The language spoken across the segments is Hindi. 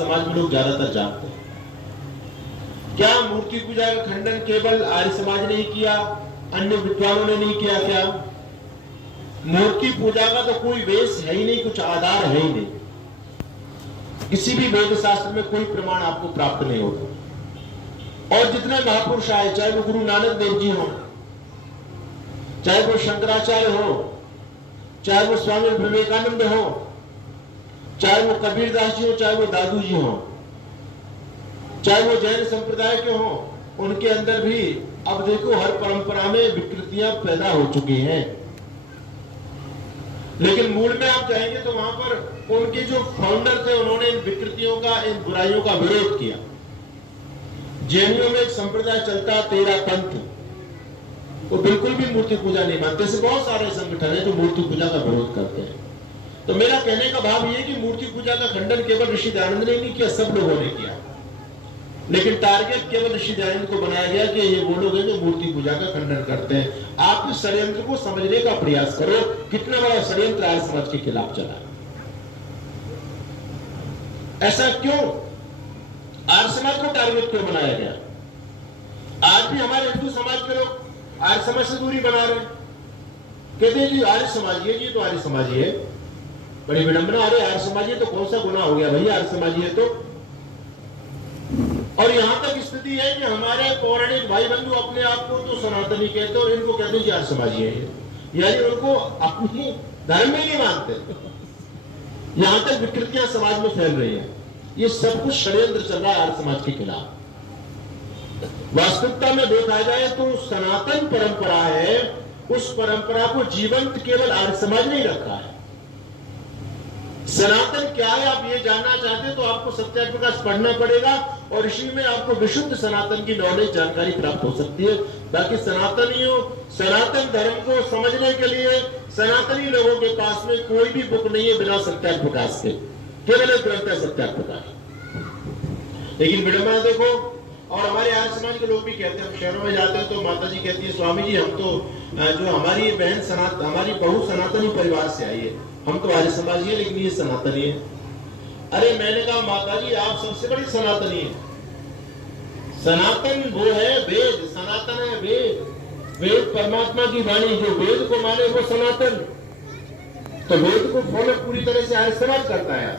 समाज में लोग ज्यादातर जानते हैं। क्या मूर्ति पूजा का खंडन केवल आर्य समाज ने ही किया, अन्य विद्वानों ने नहीं किया? क्या मूर्ति पूजा का तो कोई वेश है ही नहीं, कुछ आधार है ही नहीं, किसी भी वेद शास्त्र में कोई प्रमाण आपको प्राप्त नहीं होगा। और जितने महापुरुष आए, चाहे वो गुरु नानक देव जी हो, चाहे वो शंकराचार्य हो, चाहे वो स्वामी विवेकानंद हो, चाहे वो कबीरदास जी हो, चाहे वो दादू जी हो, चाहे वो जैन संप्रदाय के हो, उनके अंदर भी अब देखो हर परंपरा में विकृतियां पैदा हो चुकी हैं। लेकिन मूल में आप जाएंगे तो वहां पर उनके जो फाउंडर थे, उन्होंने इन विकृतियों का, इन बुराइयों का विरोध किया। जैनियों में एक संप्रदाय चलता, तेरा पंथ, वो बिल्कुल भी मूर्ति पूजा नहीं मानते। ऐसे बहुत सारे संगठन है जो मूर्ति पूजा का विरोध करते हैं। तो मेरा कहने का भाव ये कि मूर्ति पूजा का खंडन केवल ऋषि दयानंद ने नहीं किया, सब लोगों ने किया। लेकिन टारगेट केवल ऋषि दयानंद को बनाया गया कि ये वो लोग हैं जो मूर्ति पूजा का खंडन करते हैं। आप इस षड्यंत्र को समझने का प्रयास करो, कितना बड़ा षड्यंत्र आर्य समाज के खिलाफ चला है। ऐसा क्यों? आर्य समाज को टारगेट क्यों बनाया गया? आज भी हमारे हिंदू समाज के लोग आर्य समाज से दूरी बना रहे हैं, कहते हैं जी आर्य समाजी है, जी तो आर्य समाजी है। बड़ी विडंबना, अरे आर्य समाजी तो कौन सा गुनाह हो गया भैया, आर्य समाजी है तो। और यहां तक स्थिति है कि हमारे पौराणिक भाई बंधु अपने आप को तो सनातनी कहते हैं और इनको कहते हैं आर्य समाजी है, यानी उनको अपनी धर्म में नहीं मानते। यहां तक विकृतियां समाज में फैल रही है। ये सब कुछ षड्यंत्र चल रहा है आर्य समाज के खिलाफ। वास्तविकता में देखा जाए तो सनातन परंपरा है, उस परंपरा को जीवंत केवल आर्य समाज ने ही रखा है। सनातन क्या है आप ये जानना चाहते हैं तो आपको सत्याप्रकाश पढ़ना पड़ेगा और इसी में आपको विशुद्ध सनातन की नॉलेज, जानकारी प्राप्त हो सकती है। बाकी सनातनियों, सनातन धर्म को समझने के लिए सनातनी लोगों के पास में कोई भी बुक नहीं है बिना सत्याप्रकाश के, केवल एक ग्रंथ है सत्याप्रकाश। लेकिन विडंबना देखो, और हमारे आर्य समाज के लोग भी कहते हैं, हम शहरों में जाते हैं तो माता जी कहती है स्वामी जी हम तो जो हमारी बहन हमारी बहू सनातनी परिवार से आई है, हम तो आर्य समाजी है लेकिन ये सनातनी है। अरे मैंने कहा माता जी आप सबसे बड़ी सनातनी है। सनातन वो है वेद, सनातन है वेद, वेद परमात्मा की वाणी, जो वेद को माने वो सनातन। तो वेद को फॉलो पूरी तरह से आर्य समाज करता है।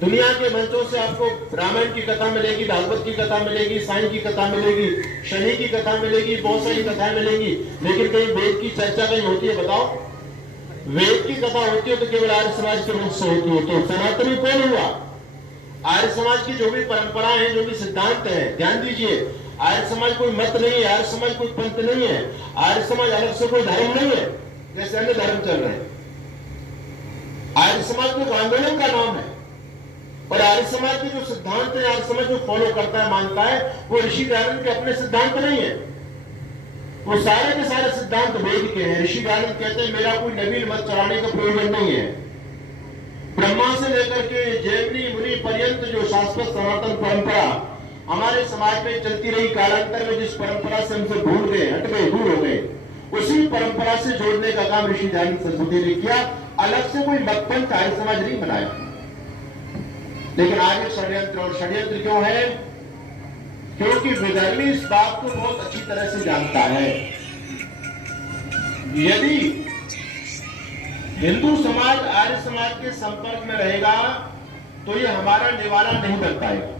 दुनिया के मंचों से आपको रामायण की कथा मिलेगी, भागवत की कथा मिलेगी, साईं की कथा मिलेगी, शनि की कथा मिलेगी, बहुत सारी कथाएं मिलेंगी, लेकिन कहीं वेद की चर्चा कहीं होती है? बताओ, वेद की कथा होती है तो केवल आर्य समाज के मंच से होती है। तो सनातनी कौन हुआ? आर्य समाज की जो भी परंपरा है, जो भी सिद्धांत है, ध्यान दीजिए, आर्य समाज कोई मत नहीं है, आर्य समाज कोई पंथ नहीं है, आर्य समाज अलग से कोई धर्म नहीं है जैसे अन्य धर्म चल रहे हैं। आर्य समाज को आंदोलन का नाम है और आर्य समाज के जो सिद्धांत है, आर्य समाज जो फॉलो करता है, मानता है, वो ऋषि दयानंद के अपने सिद्धांत नहीं है, वो सारे के सारे सिद्धांत वेद के हैं। ऋषि दयानंद कहते हैं मेरा कोई नवीन मत चलाने का प्रयोजन नहीं है। ब्रह्मा से लेकर के जैमिनी मुनि पर्यंत जो शाश्वत सनातन परंपरा हमारे समाज में चलती रही, कालांतर में जिस परंपरा से हमसे भूल गए, हट गए, दूर हो गए, उसी परंपरा से जोड़ने का काम ऋषि दयानंद सरस्वती ने किया। अलग से कोई मतपंथ आर्य समाज नहीं बनाया। लेकिन आज षड्यंत्र, और षड्यंत्र क्यों है? क्योंकि विधर्मी इस बात को बहुत अच्छी तरह से जानता है, यदि हिंदू समाज आर्य समाज के संपर्क में रहेगा तो ये हमारा निवारण नहीं बन पाएगा।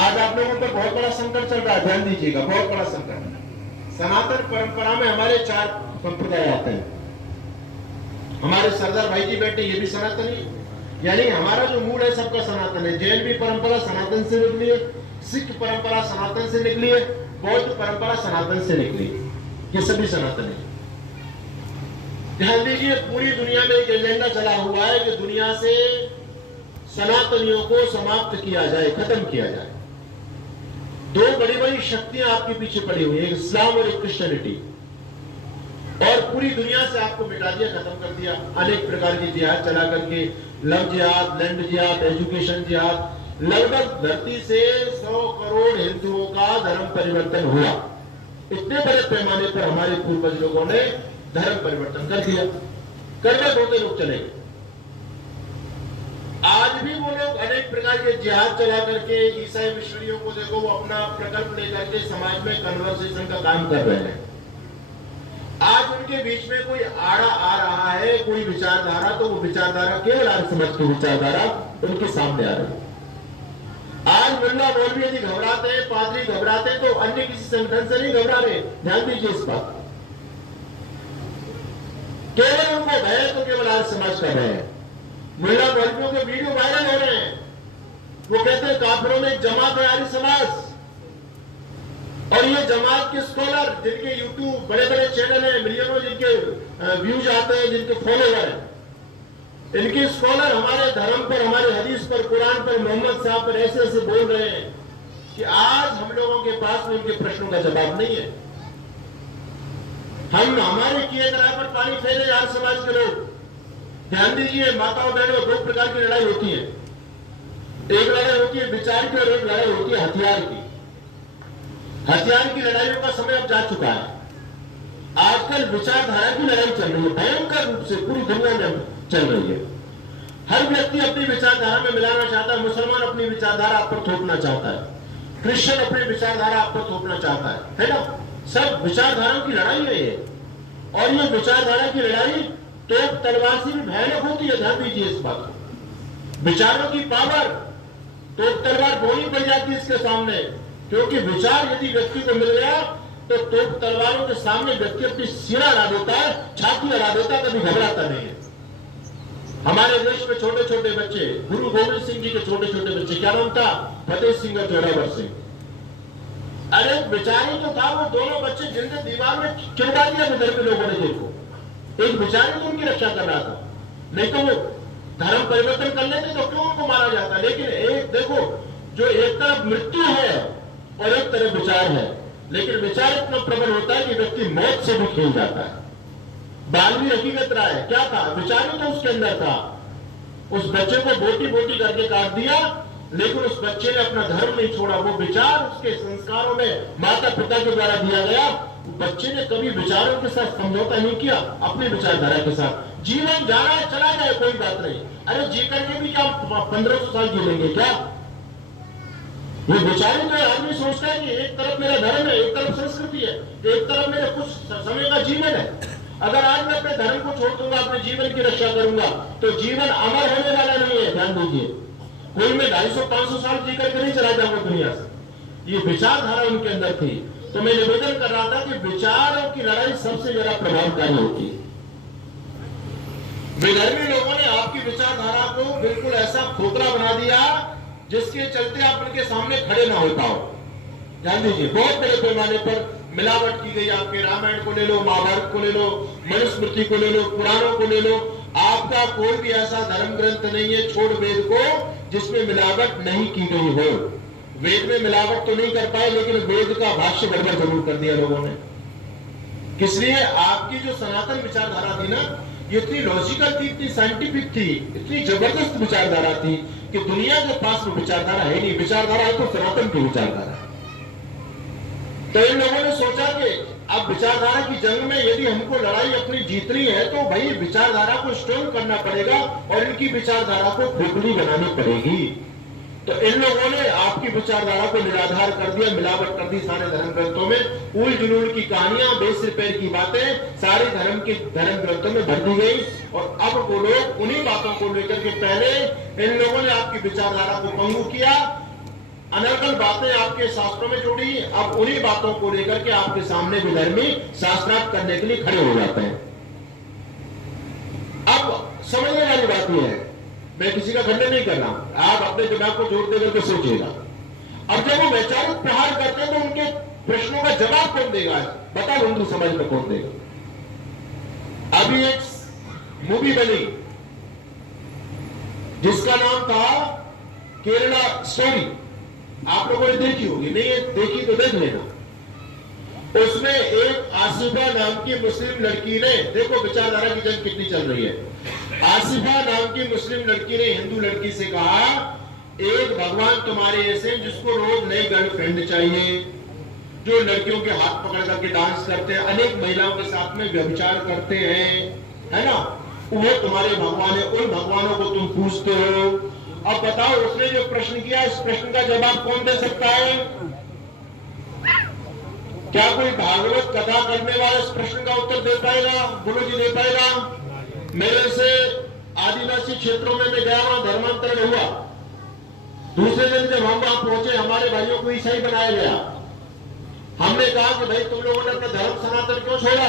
आज आप लोगों पर बहुत बड़ा संकट चल रहा है, ध्यान दीजिएगा, बहुत बड़ा संकट। सनातन परंपरा में हमारे 4 संप्रदाय आते हैं। हमारे सरदार भाई जी बैठे, ये भी सनातनी, यानी हमारा जो मूल है सबका सनातन है। जैन भी परंपरा सनातन से निकली है, सिख परंपरा सनातन से निकली है, बौद्ध परंपरा सनातन से निकली, ये सभी सनातन है। ध्यान दीजिए, पूरी दुनिया में एक एजेंडा चला हुआ है कि दुनिया से सनातनियों को समाप्त किया जाए, खत्म किया जाए। 2 बड़ी बड़ी शक्तियां आपके पीछे पड़ी हुई है, एक इस्लाम और एक क्रिश्चियनिटी, और पूरी दुनिया से आपको मिटा दिया, खत्म कर दिया। अनेक प्रकार की जिहाद चला करके, लव जिहाद, लैंड जिहाद, एजुकेशन जिहाद, लगभग धरती से 100 करोड़ हिंदुओं का धर्म परिवर्तन हुआ। इतने बड़े पैमाने पर हमारे पूर्वज लोगों ने धर्म परिवर्तन कर दिया, करने होते लोग चले गए। आज भी वो लोग के जिहाद चला करके ईसाई मिशनरियों को देखो, वो अपना प्रकल्प लेकर के समाज में कन्वर्सेशन का काम कर रहे हैं। आज उनके बीच में कोई आड़ा आ रहा है, कोई विचारधारा, तो वो विचारधारा केवल आर्य समाज की विचारधारा उनके सामने आ रही है। आज मुल्ला मौलवी यदि घबराते हैं, पादरी घबराते हैं, तो अन्य किसी संगठन से नहीं घबरा रहे। ध्यान दीजिए इस बात, केवल उनको भय तो केवल आर्य समाज का भय है। मुल्ला मौलवियों के वीडियो वायरल हो रहे हैं, वो कहते हैं काफिरों में एक जमात है आर्य समाज, और ये जमात के स्कॉलर जिनके यूट्यूब बड़े बड़े चैनल हैं, मिलियनों जिनके व्यूज आते हैं, जिनके फॉलोवर हैं, इनके स्कॉलर हमारे धर्म पर, हमारे हदीस पर, कुरान पर, मोहम्मद साहब पर ऐसे ऐसे बोल रहे हैं कि आज हम लोगों के पास में उनके प्रश्नों का जवाब नहीं है। हम हमारे किए करार पर पानी फेरे यार समाज के लोग। ध्यान दीजिए माताओं बहनों, दो प्रकार की लड़ाई होती है। एक लड़ाई होती है विचार की और एक लड़ाई होती है हथियार की। हथियार की लड़ाइयों का समय अब जा चुका है। आजकल विचारधारा की लड़ाई चल रही है, भयंकर रूप से पूरी दुनिया में चल रही है। हर व्यक्ति अपनी विचारधारा में मिलाना चाहता है। मुसलमान अपनी विचारधारा आप पर थोपना चाहता है, क्रिश्चियन अपनी विचारधारा आप पर थोपना चाहता है ना। सब विचारधाराओं की लड़ाई है ये, और ये विचारधारा की लड़ाई तो तलवार से भी भयानक होती है। ध्यान दीजिए इस बात को, विचारों की पावर तो तलवार बोनी पड़ जाती है इसके सामने, क्योंकि विचार यदि व्यक्ति को मिल गया तो तोप तलवारों के सामने व्यक्ति अपनी सीना अड़ा देता है, छाती अड़ा देता है, कभी घबराता नहीं है। हमारे देश में छोटे छोटे बच्चे, गुरु गोविंद सिंह जी के छोटे छोटे बच्चे, क्या नाम था, फतेह सिंह और जोरावर सिंह, अरे विचारी तो था वो दोनों बच्चे, जिनसे दीवार में चिढ़ा दिया इधर के लोगों ने। देखो एक विचारी तो उनकी रक्षा कर रहा था, नहीं तो वो धर्म परिवर्तन कर लेते तो क्यों उनको मारा जाता। लेकिन एक देखो, जो एक तरफ मृत्यु है और एक तरफ विचार है, लेकिन विचार इतना प्रबल होता है कि व्यक्ति मौत से भी खेल जाता है। बालवी हकीकत रहा है, क्या था, विचार ही तो उसके अंदर था। उस बच्चे को बोटी बोटी करके काट दिया, लेकिन उस बच्चे ने अपना धर्म नहीं छोड़ा। वो विचार उसके संस्कारों में माता पिता के द्वारा दिया गया। बच्चे ने कभी विचारों के साथ समझौता नहीं किया, अपनी विचारधारा के साथ। जीवन जाना है चला जाए कोई बात नहीं, अरे जी करके भी क्या 1500 साल जी लेंगे क्या। वो विचारी तो आदमी सोचता है कि एक तरफ मेरा धर्म है, एक तरफ संस्कृति है, एक तरफ मेरे कुछ समय का जीवन है। अगर आज मैं अपने धर्म को छोड़ दूंगा, अपने जीवन की रक्षा करूंगा, तो जीवन अमर होने वाला नहीं है। ध्यान दीजिए, कोई मैं 250-500 साल जी करके नहीं चला जाऊंगा दुनिया से। ये विचारधारा उनके अंदर थी। तो मैं निवेदन कर रहा था कि विचारों की लड़ाई सबसे ज्यादा प्रभावकारी होती है। विधर्मी लोगों ने आपकी विचारधारा को बिल्कुल ऐसा खोखला बना दिया जिसके चलते आप उनके सामने खड़े ना हो पाओ। ध्यान दीजिए, बहुत बड़े पैमाने पर मिलावट की गई। आपके रामायण को ले लो, महाभारत को ले लो, मनुस्मृति को ले लो, पुराणों को ले लो, आपका कोई भी ऐसा धर्म ग्रंथ नहीं है, छोड़ वेद को, जिसमें मिलावट नहीं की गई हो। वेद में मिलावट तो नहीं कर पाए, लेकिन वेद का भाष्य गड़बड़ जरूर कर दिया लोगों ने। किस लिए? आपकी जो सनातन विचारधारा थी ना, ये इतनी लॉजिकल थी, इतनी साइंटिफिक थी, इतनी जबरदस्त विचारधारा थी कि दुनिया के पास में विचारधारा है नहीं। विचारधारा है तो सनातन की विचारधारा। तो इन लोगों ने सोचा कि अब विचारधारा की जंग में यदि हमको लड़ाई अपनी जीतनी है, तो भाई विचारधारा को स्ट्रॉन्ग करना पड़ेगा और इनकी विचारधारा को खोखली बनानी पड़ेगी। तो इन लोगों ने आपकी विचारधारा को निराधार कर दिया, मिलावट कर दी सारे धर्म ग्रंथों में। उल जुलूल की कहानियां, बेस रिपेयर की बातें सारे धर्म ग्रंथों में भर दी गई। और अब वो लोग उन्हीं बातों को लेकर के, पहले इन लोगों ने आपकी विचारधारा को पंगु किया, अनर्गल बातें आपके शास्त्रों में जोड़ी, अब उन्हीं बातों को लेकर के आपके सामने विधर्मी शास्त्रार्थ करने के लिए खड़े हो जाते हैं। अब समझने वाली बात यह है, मैं किसी का खंडन नहीं कर रहा, आप अपने दिमाग को जोड़ देकर के सोचिएगा। अब जब वो वैचारिक प्रहार करते हैं तो उनके प्रश्नों का जवाब कौन देगा? बता हिंदू समाज में कौन देगा? अभी एक मूवी बनी जिसका नाम था केरला स्टोरी, आप लोगों ने देखी होगी, नहीं देखी तो देख लेना। उसमें एक आसिफा नाम की मुस्लिम लड़की ने, देखो विचारधारा की जंग कितनी चल रही है। आसिफा नाम की मुस्लिम लड़की ने हिंदू लड़की से कहा, एक भगवान तुम्हारे ऐसे जिसको रोज नई गर्लफ्रेंड चाहिए, जो लड़कियों के हाथ पकड़ करके डांस करते हैं, अनेक महिलाओं के साथ में व्यभिचार करते हैं, है ना, वो तुम्हारे भगवान है। उन भगवानों को तुम पूजते हो, अब बताओ उसने जो प्रश्न किया इस प्रश्न का जवाब कौन दे सकता है? क्या कोई भागवत कथा करने वाला इस प्रश्न का उत्तर दे पाएगा? बोलो जी, दे पाएगा? मेरे से आदिवासी क्षेत्रों में मैं गया, वहां धर्मांतरण हुआ। दूसरे दिन जब हम वहां पहुंचे, हमारे भाइयों को ईसाई बनाया गया। हमने कहा कि भाई तुम लोगों ने अपना धर्म सनातन क्यों छोड़ा?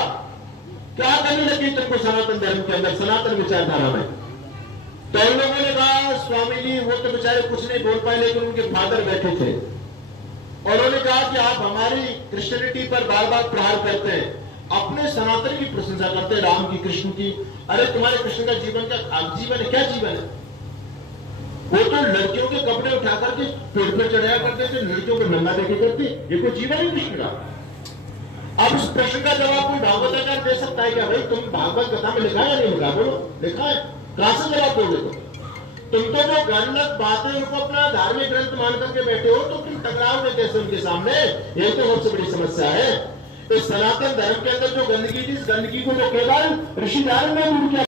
क्या करने लगी तुमको सनातन धर्म के अंदर, सनातन विचारधारा में? तो उन लोगों ने कहा स्वामी जी वो तो बेचारे कुछ नहीं बोल पाए, लेकिन उनके फादर बैठे थे। उन्होंने कहा कि आप हमारी क्रिश्चियनिटी पर बार बार प्रहार करते हैं, अपने सनातन की प्रशंसा करते हैं, राम की, कृष्ण की। अरे तुम्हारे कृष्ण का जीवन का जीवन है, क्या जीवन है? वो तो लड़कियों के कपड़े उठा करके पेड़ पर चढ़ाया करते थे, लड़कियों को नंगा देके करते। ये कोई जीवन है कृष्ण का? अब इस प्रश्न का जवाब कोई भागवताचार्य दे सकता है क्या? भाई तुम भागवत कथा में लिखा है या नहीं लिखा? बोलो, लिखा है? कहां से जवाब दोगे? तुम तो जो गलत बातें उनको अपना धार्मिक ग्रंथ मान करके बैठे हो, तो तुम टकराओगे कैसे उनके सामने? यही तो सबसे बड़ी समस्या है। इस सनातन धर्म के अंदर जो गंदगी थी, इस गंदगी को तो केवल ऋषि नारद ने दूर किया।